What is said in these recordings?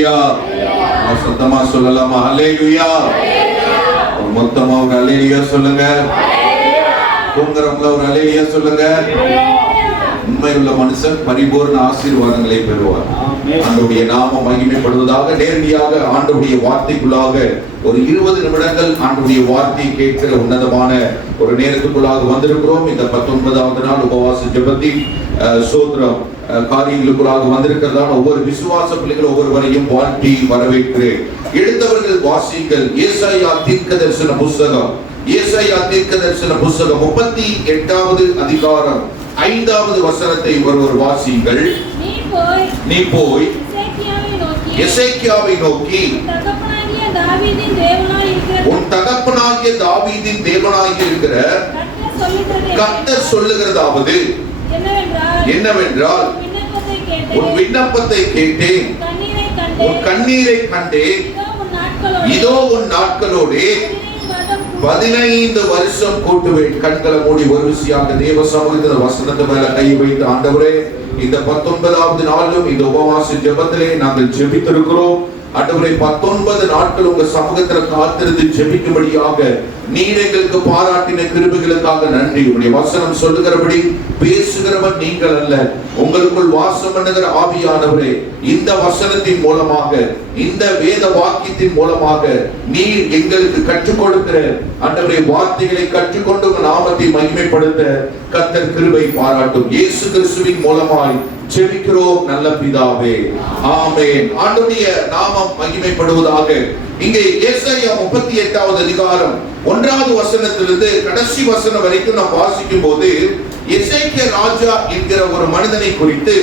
அல்லேலூயா. சத்தமா சொல்லலாமா? அல்லேலூயா. மொத்தமா ஒரு அல்லேலூயா சொல்லுங்க. தூங்குறவங்கள ஒரு அல்லேலூயா சொல்லுங்க. உண்மையுள்ள மனுஷன் பரிபூர்ண ஆசீர்வாதங்களை பெறுவார். ஆண்டவருடைய நாமம் மகிமைப்படுவதாக. நேரடியாக ஆண்டவருடைய வார்த்தைக்குள்ளாக ஒரு 20 நிமிடங்கள் ஆண்டவருடைய வார்த்தையை கேட்கிற உன்னதமான ஒரு நேரத்துக்குள்ளாக வந்திருக்கிறோம். இந்த 19வது நாள் உபவாச ஜெபத்தின் சோத்திரம் காரியங்களுக்குள்ளாக வந்திருக்கிறதான ஒவ்வொரு விசுவாச பிள்ளைகள் ஒவ்வொருவரையும் வாழ்த்தி வரவேற்கிறேன். எடுத்தவர்கள் வாசிங்கள். ஏசாயா தீர்க்கதரிசன புஸ்தகம், ஏசாயா தீர்க்கதரிசன புஸ்தகம் 38வது அதிகாரம் 5வது வசனத்தை ஒருவர் வாசிங்கள். நீ போய் எசேக்கியாவை நோக்கி உன் தகப்பனாகிய தாவீதின் தேவனாகிய இருக்கிற கர்த்தர் சொல்லுகிறதாவது என்னவென்றால், உன் விண்ணப்பத்தை கேட்டேன், உன் கண்ணீரை கண்டேன். இதோ உன் நாட்களோடு 15 வருஷம் கூட்டுவேன். கண்களை மூடி ஒரு விஷயமாக தேவ சமூகத்தில் வசனத்து மேல கை வைத்து, ஆண்டவரே, இந்த 19வது நாளும் இந்த உபவாச ஜெபத்திலே நாங்கள் ஜெபித்திருக்கிறோம். ஆண்டவரே, 19 நாட்கள் உங்க சமூகத்தில் காத்திருந்து ஜெபிக்கும்படியாக நீர் எங்களுக்கு பாராட்டின கிருபைகளுக்காக நன்றி. உங்களுடைய வசனம் சொல்லுகிறபடி பேசுகிறவன் நீங்கள் அல்ல, உங்களுக்குள் வாசம் பண்ணுகிற ஆவியானவரே, இந்த வசனத்தின் மூலமாக, இந்த வேத வாக்கியத்தின் மூலமாக நீர் எங்களுக்கு கற்றுக் கொடுக்கிற ஆண்டவரே வார்த்தைகளை கற்றுக்கொண்டு உங்க நாமத்தை மகிமைப்படுத்த கர்த்தர் கிருபை பாராட்டும். இயேசு கிறிஸ்துவின் மூலமாய் ஜெபிக்கிறோம் நல்ல பிதாவே, ஆமென். ஆண்டவருடைய நாமம் மகிமைப்படுவதாக. இங்கே ஏசாயா 38வது அதிகாரம் 1வது வசனத்திலிருந்து கடைசி வசனம் வரைக்கும் நாம் வாசிக்கும் போது எசேக்கியா ராஜா என்கிற ஒரு மனிதனை குறித்து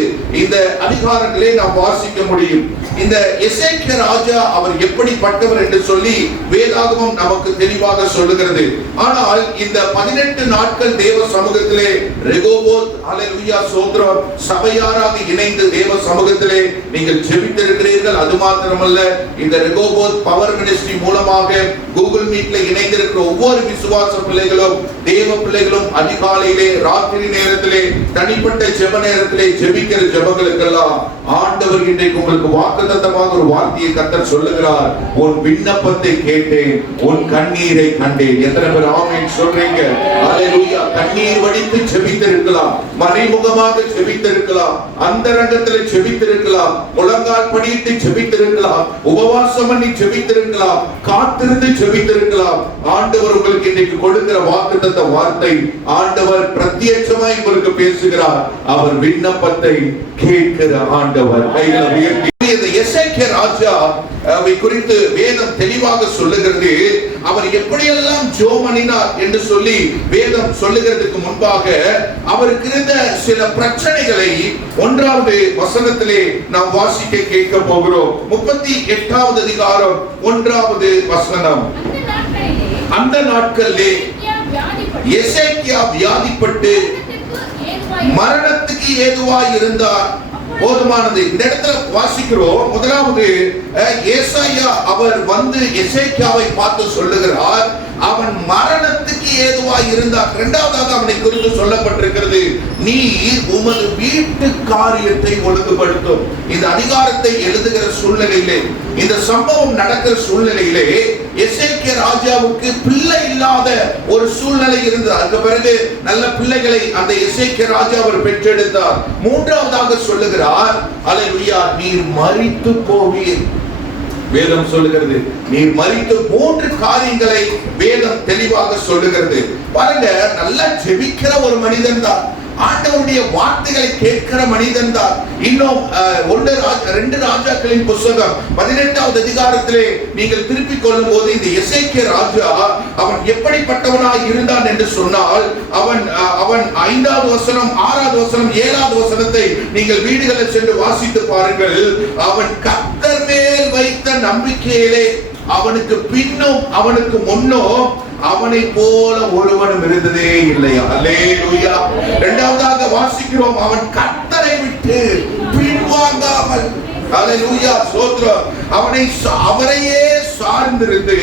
இந்த அதிகாரங்களே நாம் வாசிக்க முடியும். இந்த எசேக்கியா ராஜா அவர் எப்படிப்பட்டவர் என்று சொல்லி வேதாகமம் நமக்கு தெளிவாக சொல்லுகிறது. ஆனால் இந்த 18 நாட்கள் தேவ சமூகத்திலே ரெகோபோத் அல்லேலூயா சோத்ரம் சபையாராக இணைந்து தேவ சமூகத்திலே நீங்கள் ஜெபித்திருக்கிறீர்கள். அது மாத்திரமல்ல, இந்த ரெகோபோத் பவர் மினிஸ்ட்ரி மூலமாக கூகுள் மீட்ல இணைந்திருக்கிற ஒவ்வொரு விசுவாச பிள்ளைகளும் தேவ பிள்ளைகளும் அதிகாலையிலே ராத்திரி நேரத்திலே தனிப்பட்ட ஜெப நேரத்திலே ஜெபிக்கிற ஜெபங்களுக்கெல்லாம் ஆண்டவர் இன்றைக்கு உங்களுக்கு வாக்குத்தத்தமாக ஒரு வார்த்தையை கர்த்தர் சொல்லுகிறார். உன் விண்ணப்பத்தை கேட்டேன், உன் கண்ணீரை கண்டேன். எத்தனை பேர் ஆமென் சொல்றீங்க? அல்லேலூயா. கண்ணீர் வடித்து ஜெபித்திருக்கலாம், மறைமுகமாக ஜெபித்திருக்கலாம், அந்தரங்கத்திலே ஜெபித்திருக்கலாம், முழங்கால் படியிட்டு ஜெபித்திருக்கலாம், உபவாசம் பண்ணி ஜெபித்திருக்கலாம், காத்திருந்து ஜெபித்திருக்கலாம். ஆண்டவர் உங்களுக்கு இன்றைக்கு கொடுக்கிற வாக்குத்தத்த வார்த்தை, ஆண்டவர் பிரத்யட்சமாய் உங்களுக்கு பேசுகிறார். அவர் விண்ணப்பத்தை கேட்கிற ஆண்டவர். கைகளை உயர்த்தி. இந்த எசேக்கியா ராஜா குறித்து வேதம் தெளிவாக சொல்லுகிறது. அவர் எப்படியெல்லாம் ஜெபமணினார் என்று சொல்லி வேதம் சொல்லுகிறதுக்கு முன்பாக அவருக்கு இருந்த சில பிரச்சனைகளை 1வது வசனத்திலே நாம் வாசிக்க கேட்க போகிறோம். 38வது அதிகாரம் 1வது வசனம். அந்த நாட்களிலே எசேக்கியா வியாதிப்பட்டு மரணத்துக்கு ஏதுவாய் இருந்தார். போதுமானது. இந்த இடத்துல வாசிக்கிறோம். முதலாவது ஏசாயா அவர் வந்து எசேக்கியாவை பார்த்து சொல்லுகிறார், அவன் மரணத்துக்கு ஏதுவாய் இருந்தார். இரண்டாவதாக அவனை குறித்து சொல்லப்பட்டிருக்கிறது, நீ உமது வீட்டு காரியத்தை ஒழுங்குபடுத்தும். இந்த அதிகாரத்தை எழுதுகிற சூழ்நிலையிலே, இந்த சம்பவம் நடக்கிற சூழ்நிலையிலே எசேக்கியா ராஜாவுக்கு பிள்ளை இல்லாத ஒரு சூழ்நிலை இருந்தது. அதுக்கு பிறகு நல்ல பிள்ளைகளை அந்த எசேக்கியா ராஜா அவர் பெற்றெடுத்தார். மூன்றாவதாக சொல்லுகிறார், அல்லேலூயா, நீர் மரித்து போவீர். வேதம் சொல்லுகிறது, நீர் மரித்து 3 காரியங்களை வேதம் தெளிவாக சொல்லுகிறது. பாருங்க, நல்லா ஜெபிக்கிற ஒரு மனிதன் தான், ஆண்டவருடைய வார்த்தைகளை கேட்கிற மனிதன் தான். இன்னும் 2 ராஜாக்களின் புத்தகம் 18வது அதிகாரத்திலே நீங்கள் திருப்பிக் கொள்ளும் போது இந்த எசேக்கியா ராஜா அவன் எப்படிப்பட்டவனாய் இருந்தான் என்று சொன்னால், அவன் 5வது வசனம், 6வது வசனம், 7வது வசனத்தை நீங்கள் வீடுகளில் சென்று வாசித்து பாருங்கள். அவன் கர்த்தர் மேல் வைத்த நம்பிக்கையிலே அவனுக்கு பின்னும் அவனுக்கு முன்னும் அவனை போல ஒருவனும் இருந்ததே இல்லையா? அல்லேலூயா. இரண்டாவதாக வாசிக்கிறோம், அவன் கர்த்தரை விட்டு பின்வாங்காமல், அல்லேலூயா, ஸ்தோத்திரம், அவரையே சார்ந்திருந்து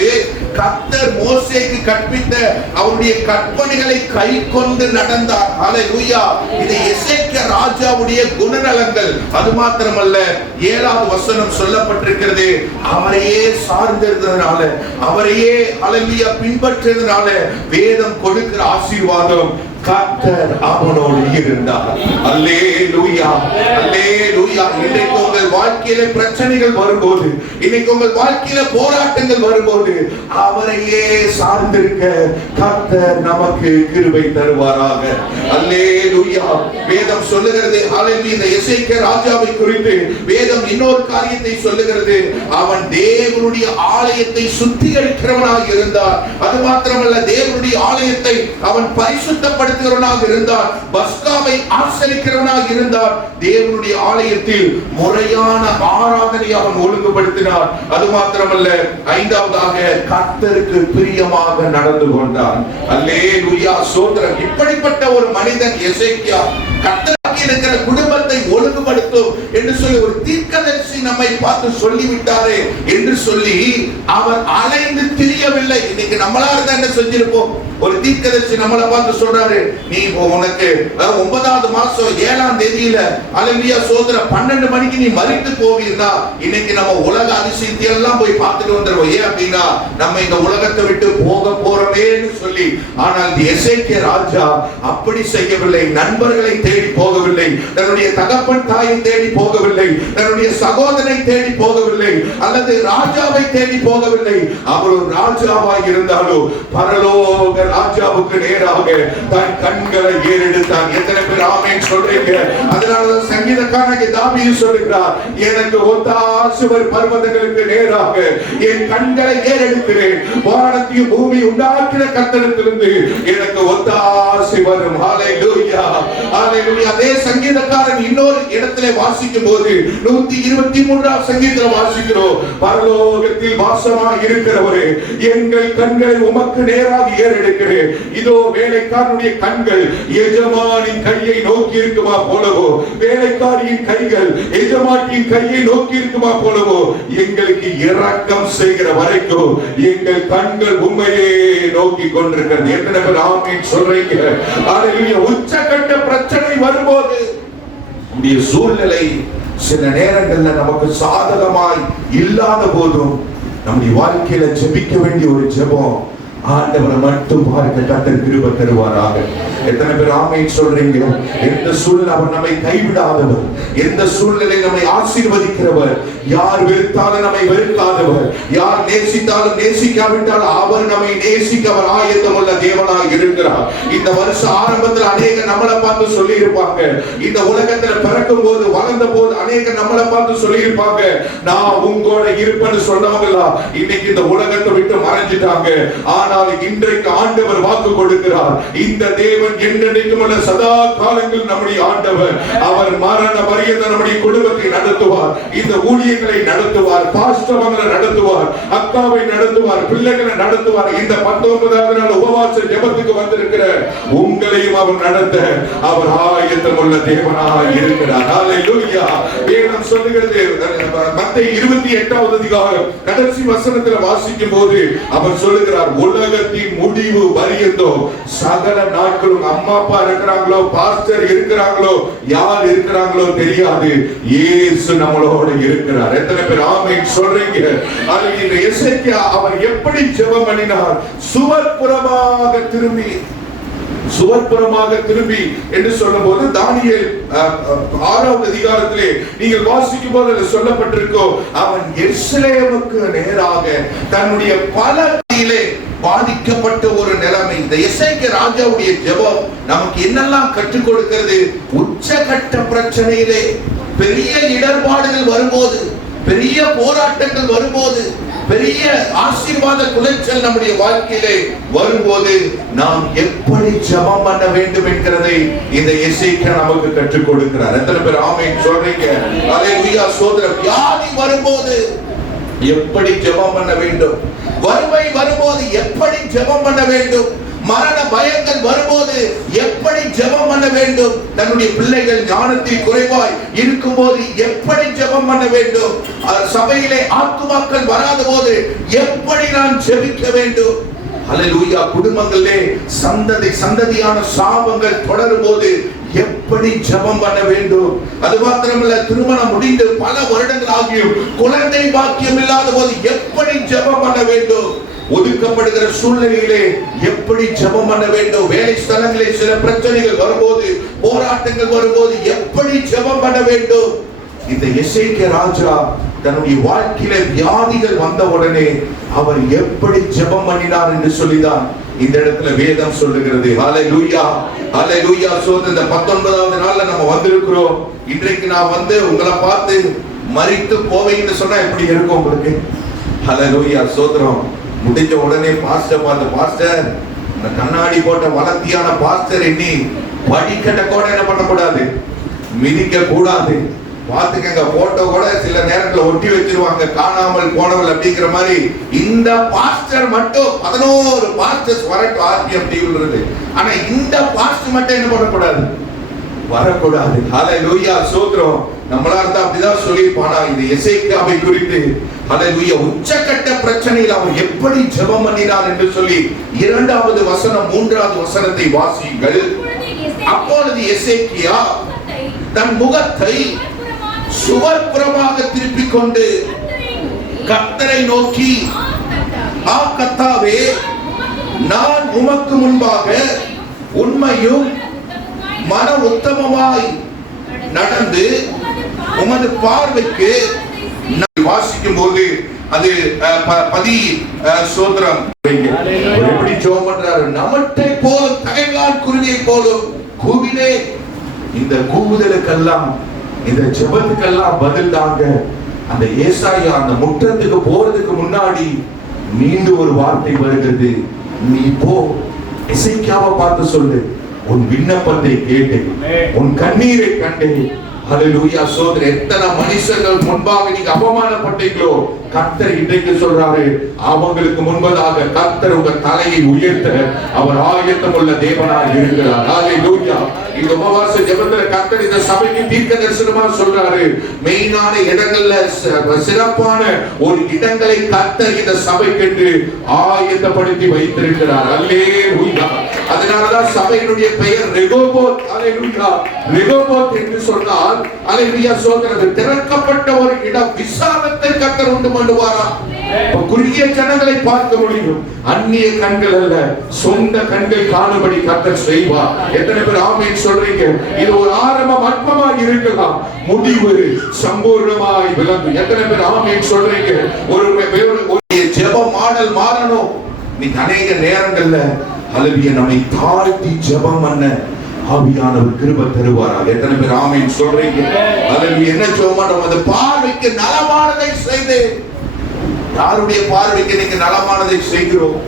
கர்த்தர் மோசேக்கு கற்பித்த அவருடைய கற்பனைகளை கை கொண்டு நடந்தார். ஹல்லேலூயா. இது எசேக்கியா ராஜாவுடைய குணநலங்கள். அது மாத்திரமல்ல, 7வது வசனம் சொல்லப்பட்டிருக்கிறது, அவரையே சார்ந்திருந்ததனால, அவரையே ஹல்லேலூயா பின்பற்றியதனால வேதம் கொடுக்கிற ஆசீர்வாதம், கர்த்தர் அவனோடு இருந்தார். அல்லேலூயா, அல்லேலூயா. இன்றைக்கு உங்கள் வாழ்க்கையில பிரச்சனைகள் வரும்போது, இன்னைக்கு உங்கள் வாழ்க்கையில போராட்டங்கள் வரும்போது, அவரையே சார்ந்திருக்க கர்த்தர் நமக்கு கிருபை தருவாராக. அல்லேலூயா. வேதம் சொல்லுகிறது, ஹல்லேலூயா, இந்த எசேக்கியா ராஜாவை குறித்து வேதம் இன்னொரு காரியத்தை சொல்லுகிறது, அவன் தேவனுடைய ஆலயத்தை சுத்திகரிக்கிறவனாக இருந்தார். அது மாத்திரமல்ல, தேவனுடைய ஆலயத்தை அவன் பரிசுத்தப்படுத்த இருந்தார், பஸ்காவை ஆசரிக்கிறவனாக இருந்தார், தேவனுடைய ஆலயத்தில் முறையான ஆராதனை அவன் ஒழுங்குபடுத்தினார். அது மாத்திரமல்ல, 5வதாக கர்த்தருக்கு பிரியமாக நடந்து கொண்டான். அல்லேலூயா, ஸ்தோத்திரம். இப்படிப்பட்ட ஒரு மனிதன் எசேக்கியா கர்த்தருக்கு இருக்கிற குடும்பத்தை ஒழுங்குபடுத்தும் என்று சொல்லி ஒரு தீர்க்கதரிசி நம்மை பார்த்து சொல்லிவிட்டாரே என்று சொல்லி அவர் அலைந்து திரியவில்லை. இன்னைக்கு நம்மளா இருந்தா என்ன செஞ்சிருப்போம்? ஒரு தீர்க்கதரிசி நம்மளை பார்த்து சொல்றாரு, நீ உனக்கு 9வது மாசம் 7ஆம் தேதியில அல்லேலூயா சோதர 12 மணிக்கு நீ மரித்து போவீர்னா, இன்னைக்கு நம்ம உலக அதிசயத்தை எல்லாம் போய் பார்த்துட்டு வந்துருவோம். ஏன் அப்படின்னா, நம்ம இந்த உலகத்தை விட்டு போக போறோமேன்னு சொல்லி. ஆனால் எசேக்கியா ராஜா அப்படி செய்யவில்லை. நண்பர்களை தேடி போகவில்லை, தன்னுடைய தகப்பன் தாயை தேடி போகவில்லை, தன்னுடைய சகோதரனை தேடி போகவில்லை, அல்லது ராஜாவை தேடி போகவில்லை. அவர் ஒரு ராஜாவாய் இருந்தாலும் பரலோக ராஜாவுக்கு நேராக தன் கண்களை ஏறெடுத்தான். எத்தனை பேர் ஆமென் சொல்றீங்க? அதனால சங்கீதக்காரனாகிய தாவீது சொல்கிறார், எனக்கு ஒத்தாசுவர் பர்வதங்களுக்கு நேராக என் கண்களை ஏறெடுக்கிறேன், வானத்தையும் பூமி உண்டாக்கின கர்த்தரிடத்திலிருந்து எனக்கு ஒத்தாசை வரும். ஹல்லேலூயா, ஹல்லேலூயா. அதே சங்கீதக்காரன் இன்னொரு இடத்திலே வாசிக்கும் போது 123ஆம் சங்கீதத்தில் வாசிக்கிறோம், பரலோகத்தில் வாசமாய் இருக்கிறவரே, எங்கள் கண்களை உமக்கு நேராக ஏறெடுக்கிறேன். இதோ வேலைக்காரனுடைய கண்கள் எஜமானின் கையை நோக்கி இருக்குமா போலவோ, வேலைக்காரியின் கைகள் எஜமானின் கையை நோக்கி இருக்குமா போலவோ, எங்களுக்கு இரக்கம் செய்கிற வரைக்கும் எங்கள் கண்கள் உண்மையே நோக்கி கொண்டிருக்கிறது. எத்தனை பேர் ஆமென் சொல்றீங்க? ஹல்லேலூயா. உச்சகட்ட பிரச்சனை வரும்போது, நம்முடைய சூழ்நிலை சில நேரங்கள்ல நமக்கு சாதகமாய் இல்லாத போதும் நம்முடைய வாழ்க்கையில ஜெபிக்க வேண்டிய ஒரு ஜெபம், ஆண்டவரை மட்டும் பார்க்க கர்த்தர் கிருபை தருவாராக. எத்தனை பேர் ஆமென் சொல்றீங்க? எந்த சூழ்நிலை அவர் நம்மை கைவிடாதவர், எந்த சூழ்நிலை நம்மை ஆசீர்வதிக்கிறவர், யார் வெறுத்தாலும் நம்மை வெறுக்காதவர், யார் நேசித்தாலும் நேசிக்காவிட்டாலும் அவர் நம்மை நேசிக்க அவர் ஆயத்தம் உள்ள தேவனாக இருக்கிறார். இந்த வருஷ ஆரம்பத்தில் அநேக நம்மளை பார்த்து சொல்லி இருப்பாங்க, இந்த உலகத்துல பிறக்கும் போது வளர்ந்த போது அநேக நம்மளை பார்த்து சொல்லி இருப்பாங்க, நான் உங்களோட இருப்பேன்னு சொன்னவங்களா இன்னைக்கு இந்த உலகத்தை விட்டு மறைஞ்சிட்டாங்க. ஆனால் இன்றைக்கு ஆண்டவர் வாக்கு கொடுக்கிறார், இந்த தேவன் என்னைக்கும் உள்ள சதா காலங்கள் நம்முடைய ஆண்டவர், அவர் மரண பரியந்த நம்முடைய குடும்பத்தை நடத்துவார், இந்த ஊழியங்களை நடத்துவார், பாஸ்டர்களை நடத்துவார், அக்காவை நடத்துவார், பிள்ளைகளை நடத்துவார். இந்த 19வது நாள் உபவாச ஜெபத்துக்கு வந்திருக்கிற உங்களையும் அவர் நடத்த அவர் ஆயத்தம் உள்ள தேவனாக இருக்கிறார். ஹல்லேலூயா. வேதம் சொல்லுகிறது, மத்தேயு 28வது அதிகாரம் கடைசி வசனத்தில் வாசிக்கும் போது அவர் சொல்லுகிறார், உலகத்தின் முடிவு வரையந்தோ சகல நாட்களும் அம்மா அப்பா இருக்கிறாங்களோ, பாஸ்டர் இருக்கிறாங்களோ, யார் இருக்கிறாங்களோ தெரியாது, இயேசு நம்மளோட இருக்கிறார். எத்தனை பேர் ஆமென் சொல்றீங்க? இந்த எசேக்கியா அவர் எப்படி ஜெபம் பண்ணினார்? சுவர்புறமாக திரும்பி, சுவர்புறமாக திரும்பி என்று சொல்லும்போது தானியேல் 6வது அதிகாரத்திலே நீங்கள் வாசிக்கும் போது சொல்லப்பட்டிருக்கோ, அவன் எருசலேமுக்கு நேராக தன்னுடைய பலத்திலே பாதிக்கப்பட்ட ஒரு நிலைமை. இந்த எசேக்கியா ராஜாவுடைய ஜெபம் நமக்கு என்னெல்லாம் கற்றுக் கொடுக்கிறது? உச்சகட்ட பிரச்சனையிலே, பெரிய இடர்பாடுகள் வரும்போது, பெரிய போராட்டங்கள் வரும்போது, பெரிய ஆசீர்வாத குலைச்சல் நம்முடைய வாழ்க்கையிலே வரும்போது நாம் எப்படி ஜெபம் பண்ண வேண்டும் என்கிறதை இந்த எசேக்கியா நமக்கு கற்றுக் கொடுக்கிறார். எத்தனை பேர் ஆமென் சொல்றீங்க? ஹல்லேலூயா. சோதரம் வியாதி வரும்போது எப்படி ஜெபம் பண்ண வேண்டும், வறுமை வரும்போது எப்படி ஜெபம் பண்ண வேண்டும், மரண பயங்கள் வரும்போது எப்படி ஜெபம் பண்ண வேண்டும், தன்னுடைய பிள்ளைகள் ஞானத்தில் குறைவாய் இருக்கும்போது எப்படி ஜெபம் பண்ண வேண்டும், சபையிலே ஆத்துமாக்கள் வராத போது எப்படி நான் ஜெபிக்க வேண்டும். ஹல்லேலூயா. குடும்பங்களிலே சந்ததியான சாபங்கள் தொடரும் போது எப்படி ஜெபம் பண்ண வேண்டும். அது மாத்திரமல்ல, திருமணம் முடிந்து பல வருடங்கள் ஆகியும் குழந்தை பாக்கியம் இல்லாத போது எப்படி ஜெபம் பண்ண வேண்டும். ஒதுக்கப்படுகிற சூழ்நிலையிலே எப்படி ஜெபம் பண்ண வேண்டும். வேலை ஸ்தலங்களில் சில பிரச்சனைகள் வரும்போது, போராட்டங்கள் வரும்போது எப்படி ஜெபம் பண்ண வேண்டும். இந்த எசேக்கியா ராஜா தன்னுடைய வாழ்க்கையில வியாதிகள் வந்த உடனே அவர் எப்படி ஜெபம் பண்ணினார் என்று சொல்லிதான் இந்த இடத்துல வேதம் சொல்லுகிறது. ஹல்லேலூயா, ஹல்லேலூயா. இந்த 19வது நாள்ல நம்ம வந்திருக்கிறோம். இன்றைக்கு நான் உங்களை பார்த்து மரித்து போவீங்கன்னு சொன்னா எப்படி இருக்கும் உங்களுக்கு? ஹல்லேலூயா. சோதரம் முடிஞ்ச உடனே பாஸ்டர் பார்த்து, பாஸ்டர் இந்த கண்ணாடி போட்ட வளர்த்தியான பாஸ்டர் எண்ணி படிக்கட்ட கூட என்ன பண்ணக்கூடாது, மிதிக்க கூடாது. பாத்துக்கங்க, போட்டோ கூட சில நேரத்துல ஒட்டி வச்சிருவாங்க, காணாமல் போனவள் அப்படிங்கிற மாதிரி. இந்த பாஸ்டர் மட்டும் 11 பாஸ்டர்ஸ் வரட்டும் ஆர்பிஎம் டிவில இருந்து, ஆனா இந்த பாஸ்டர் மட்டும் என்ன பண்ணக்கூடாது, வரக்கூடாது. ஹல்லேலூயா. சோத்ரம் நம்மளா இருந்தா அப்படிதான் சொல்லியிருப்பானா இந்த எசேக்கியாவை குறித்து. ஹல்லேலூயா. உச்சக்கட்ட பிரச்சனையில் அவர் எப்படி ஜெபம் பண்ணினார் என்று சொல்லி 2வது வசனம் 3வது வசனத்தை வாசியுங்கள். அப்பொழுது எசேக்கியா தன் முகத்தை சுவர்புறமாக திருப்பிக் கொண்டு கர்த்தரை நோக்கி, ஆ கர்த்தாவே, நான் உமக்கு முன்பாக உண்மையும் மன உத்தமமாய் நடந்து உமது பார்வைக்கு வாசிக்கும் போது அது சோதரம் எப்படி ஜெபம் பண்றாரு. நமட்டை போலும் தகைவான் குருவியை போலும் கூவினே. இந்த கூவுதலுக்கெல்லாம், இந்த ஜெபத்துக்கெல்லாம் பதில் தாங்க. அந்த ஏசாயா அந்த முற்றத்துக்கு போறதுக்கு முன்னாடி மீண்டும் ஒரு வார்த்தை வருகிறது. நீ போ, எசேக்கியாவை பார்த்து சொல்லு, உன் விண்ணப்பத்தை கேட்டு உன் கண்ணீரை கண்டேன். ஹல்லேலூயா. சோதரே, எத்தனை மனுஷர்கள் முன்பாக நீங்க அவமானப்பட்டீங்களோ, கர்த்தர் இன்றைக்கு சொல்றாரு, அவங்களுக்கு முன்பதாக கர்த்தர் உங்க தலையை உயர்த்த அவர் ஆயத்தம் உள்ள தேவனாக இருக்கிறார். ஹல்லேலூயா. இந்த உபவாச ஜெபத்துல கர்த்தர் இந்த சபைக்கு தீர்க்க தரிசனமா சொல்றாரு, மெயினான இடங்கள்ல சிறப்பான ஒரு இடங்களை கர்த்தர் இந்த சபைக்கு ஆயத்தப்படுத்தி வைத்திருக்கிறார். ஹல்லேலூயா. அதனாலதான் சபையினுடைய பெயர் ரெகோபோத். ஹல்லேலூயா. ரெகோபோத் என்று சொன்னால், ஹல்லேலூயா, சோதரது திறக்கப்பட்ட ஒரு இடம், விசாலத்தை கர்த்தர் உண்டு பண்ணுவாரா. குறுகிய ஜனங்களை பார்க்க முடியும், அந்நிய கண்கள் அல்ல, சொந்த கண்கள் காணும்படி கர்த்தர் செய்வார். எத்தனை பேர் ஆமென் சொல்றீங்க? இது ஒரு ஆரம்பம் அற்பமாய் இருக்கலாம், முடிவு சம்பூர்ணமாய் விளங்கும். எத்தனை பேர் ஆமென் சொல்றீங்க? ஒரு ஜெப மாடல் மாறணும். இன்னைக்கு அநேக நேரங்கள்ல ஹல்லேலூயா நம்மை தாழ்த்தி ஜெபம் பண்ண ஆவியானவர் கிருபை தருவாரா? எத்தனை பேர் ஆமென் சொல்றீங்க? ஹல்லேலூயா. என்ன ஜெபம் பண்றோம்? அந்த பார்வைக்கு நலமானதை செய்து. யாருடைய பார்வைக்கு நீங்க நலமானதை செய்கிறோம்?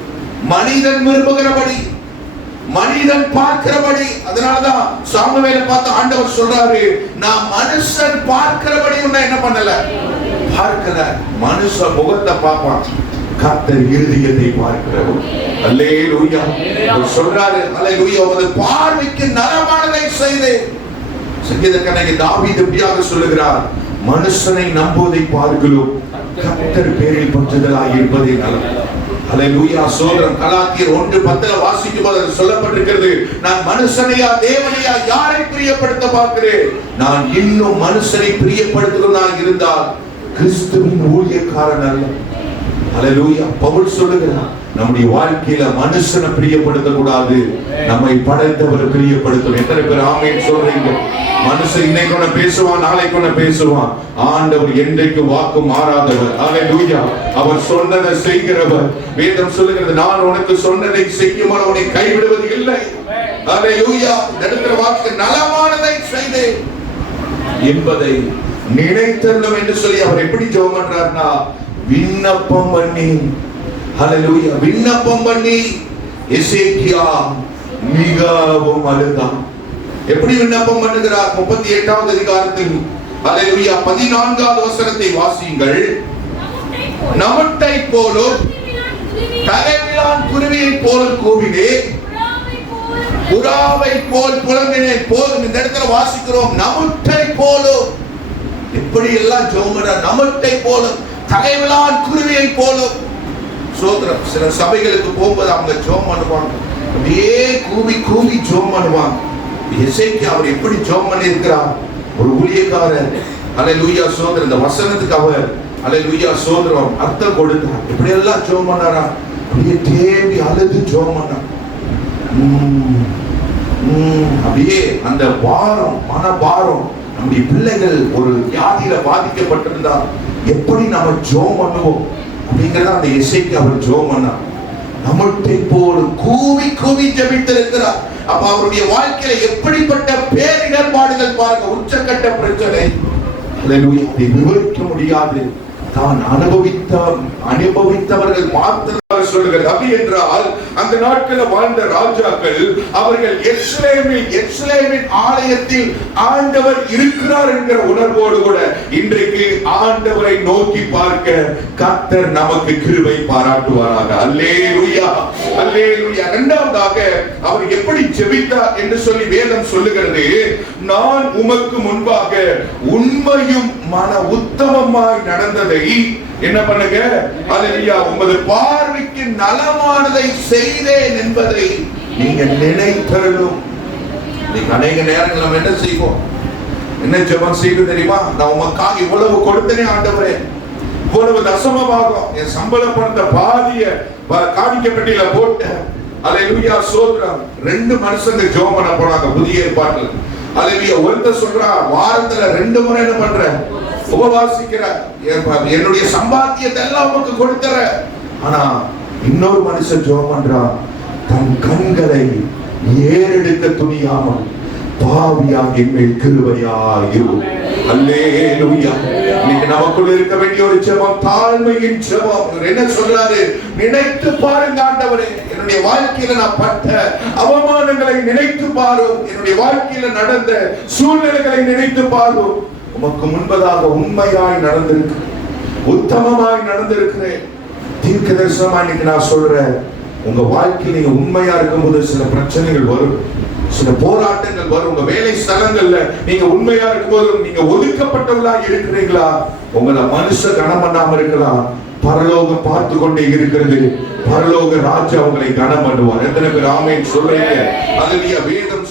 மனிதன் விரும்புகிறபடி, மனிதன் பார்க்கிறபடி. அதனாலதான் சாமுவேலை பார்த்து ஆண்டவர் சொல்றாரு, நான் மனுஷன் பார்க்கிறபடி உன்னை என்ன பண்ணல, பார்க்கல. மனுஷ முகத்தை பார்ப்பான், கர்த்தர் இருதயத்தை பார்க்கிறவர். அல்லேலூயா. சொல்றாரு, அல்லேலூயா, உமது பார்வைக்கு நலமானதை செய்து. சங்கீதக்காரன் தாவீது இப்படியாக சொல்லுகிறார், மனுஷனை நம்புவதை பார்க்கிறோம், கர்த்தர் பேரில் பற்றுதலாய் இருப்பதே நலம். ஹல்லேலூயா. சோதரம் கலாத்தியர் 1:10 வாசிக்கும் போது சொல்லப்பட்டிருக்கிறது, நான் மனுஷனையா தேவனையா யாரை பிரியப்படுத்த பார்க்கிறேன்? நான் இன்னும் மனுஷனை பிரியப்படுத்துகிறவனாக இருந்தால் கிறிஸ்துவின் ஊழியக்காரன் அல்ல. ஹல்லேலூயா. பவுல் சொல்லுகிறார், நம்முடைய வாழ்க்கையில மனுஷனை பிரியப்படுத்த கூடாது, நம்மை படைத்தவர் பிரியப்படுத்தணும். எத்தனை பேர் ஆமென் சொல்றீங்க? மனுஷன் இன்னைக்கு ஒண்ணு பேசுவான், நாளைக்கு ஒண்ணு பேசுவான். ஆண்டவர் என்றைக்கு வாக்கு மாறாதவர். ஹல்லேலூயா. அவர் சொன்னதை செய்கிறவர். வேதம் சொல்லுகிறது, நான் உனக்கு சொன்னதை செய்யும் உன்னை கைவிடுவது இல்லை. ஹல்லேலூயா. நடக்கிற வாக்கு நலமானதை செய்து என்பதை நினைத்தருளும் என்று சொல்லி அவர் எப்படி ஜெபம் பண்றாருன்னா, விண்ணப்பம் பண்ணி. ஹல்லேலூயா. விண்ணப்பம் பண்ணி எசேக்கியா மிகவும் அழுதான். எப்படி விண்ணப்பம் பண்ணுகிறார்? 38வது அதிகாரத்தில் ஹல்லேலூயா 14வது வசனத்தை வாசியுங்கள். நமட்டை போலும் தகைவிலான் குருவியை போலும் கூவினே, புறாவை போல் புலம்பினேன். போதும், இந்த இடத்துல வாசிக்கிறோம், நமட்டை போலும். எப்படி எல்லாம் ஜோமனா, நமட்டை போலும், தகைவிலான் குருவியை போலும். சோதரம். சில சபைகளுக்கு போகும்போது அவங்க ஜோம் பண்ணுவாங்க, அப்படியே கூவி கூவி ஜோம் பண்ணுவாங்க. எசேக்கியா அவர் எப்படி ஜோம் பண்ணி இருக்கிறார்? ஒரு ஊழியக்காரர் அல்லேலூயா சோதரன் இந்த வசனத்துக்கு அவர் அல்லேலூயா சோதரம் அர்த்தம் கொடுத்தார். எப்படி எல்லாம் ஜோம் பண்ணாரா? அப்படியே தேம்பி அழுது ஜோம் பண்ணார். அப்படியே அந்த பாரம், மனபாரம், நம்முடைய பிள்ளைகள் ஒரு வியாதியில பாதிக்கப்பட்டிருந்தா எப்படி நம்ம ஜோம் பண்ணுவோம் அப்படிங்கறத அந்த எசேக்கியா அவர் ஜோம் பண்ணார். நமட்டை போல கூவி கூவி ஜெபித்திருக்கிறார். அப்ப அவருடைய வாழ்க்கையில எப்படிப்பட்ட பேரிடர்பாடுகள் பாருங்க, உச்சக்கட்ட பிரச்சனை. அல்லேலூயா, அதை விவரிக்க முடியாது. தான் அனுபவித்தவர்கள் மாத்திரம் சொல்லுகிறது. அப்படி என்றால் அந்த நாட்களில் வாழ்ந்த ராஜாக்கள் அவர்கள் எருசலேமின் ஆலயத்தில் ஆண்டவர் இருக்கிறார் என்கிற உணர்வோடு கூட இன்றைக்கு ஆண்டவரை நோக்கி பார்க்க கர்த்தர் நமக்கு கிருபை பாராட்டுவாராக. அல்லேலூயா, அல்லேலூயா. இரண்டாவதாக அவர் எப்படி ஜெபித்தார் என்று சொல்லி வேதம் சொல்லுகிறது, நான் உமக்கு முன்பாக உண்மையும் மன உத்தமமாய் நடந்ததை என்ன பண்ணுங்க, அல்லேலூயா, உமது பார்வைக்கு நலமானதை செய்தேன் என்பதை நீங்க நினைத்தருளும். நீங்க அநேக நேரங்கள் நம்ம என்ன செய்வோம், என்ன ஜெபம் செய்வது தெரியுமா? நான் உமக்காக இவ்வளவு கொடுத்தனே ஆண்டவரே, இவ்வளவு தசமபாகம் என் சம்பள பணத்தை பாதிய காணிக்கப்பட்டியில போட்டேன். அல்லேலூயா சோத்ரம். 2 மனுஷங்க ஜெபம் பண்ண போனாங்க புதிய ஏற்பாட்டில். அல்லேலூயா. ஒருத்தர் சொல்றா, வாரத்துல 2 முறை என்ன பண்ற, உபவாசிக்கிற, என்னுடைய சம்பாத்தியத்தை எல்லாம் உனக்கு கொடுத்துற. ஆனா இன்னொரு மனுஷன் ஜெபம் பண்றான், தன் கண்களை ஏறெடுக்க துணியாமல் பாவியாக என்மேல் கிருபையாயிரும். அல்லேலூயா. இன்னைக்கு நமக்குள்ள இருக்க வேண்டிய ஒரு ஜெபம் தாழ்மையின் ஜெபம். என்ன சொல்றாரு? நினைத்து பாருங்க ஆண்டவரே, என்னுடைய வாழ்க்கையில நான் பட்ட அவமானங்களை நினைத்து பாரும், என்னுடைய வாழ்க்கையில நடந்த சூழ்நிலைகளை நினைத்து பாரும். உமக்கு முன்பதாக உண்மையாய் நடந்திருக்கு, உத்தமமாய் நடந்திருக்கிறேன். தீர்க்க தரிசனமா இன்னைக்கு நான் சொல்றேன், உங்க வாழ்க்கையில் நீங்க உண்மையா இருக்கும்போது சில பிரச்சனைகள் வரும், சில போராட்டங்கள் வரும். உங்க வேலை ஸ்தலங்கள்ல நீங்க உண்மையா இருக்கும்போது நீங்க ஒதுக்கப்பட்டவர்களா இருக்கிறீங்களா? உங்களை மனுஷ கனம் பண்ணாம இருக்கலாம், பரலோகம் பார்த்து கொண்டே இருக்கிறது. பரலோக ராஜா உங்களை கனம் பண்ணுவார். எத்தனை பேர் ஆமென் சொல்றீங்க? அல்லேலூயா. வேதம்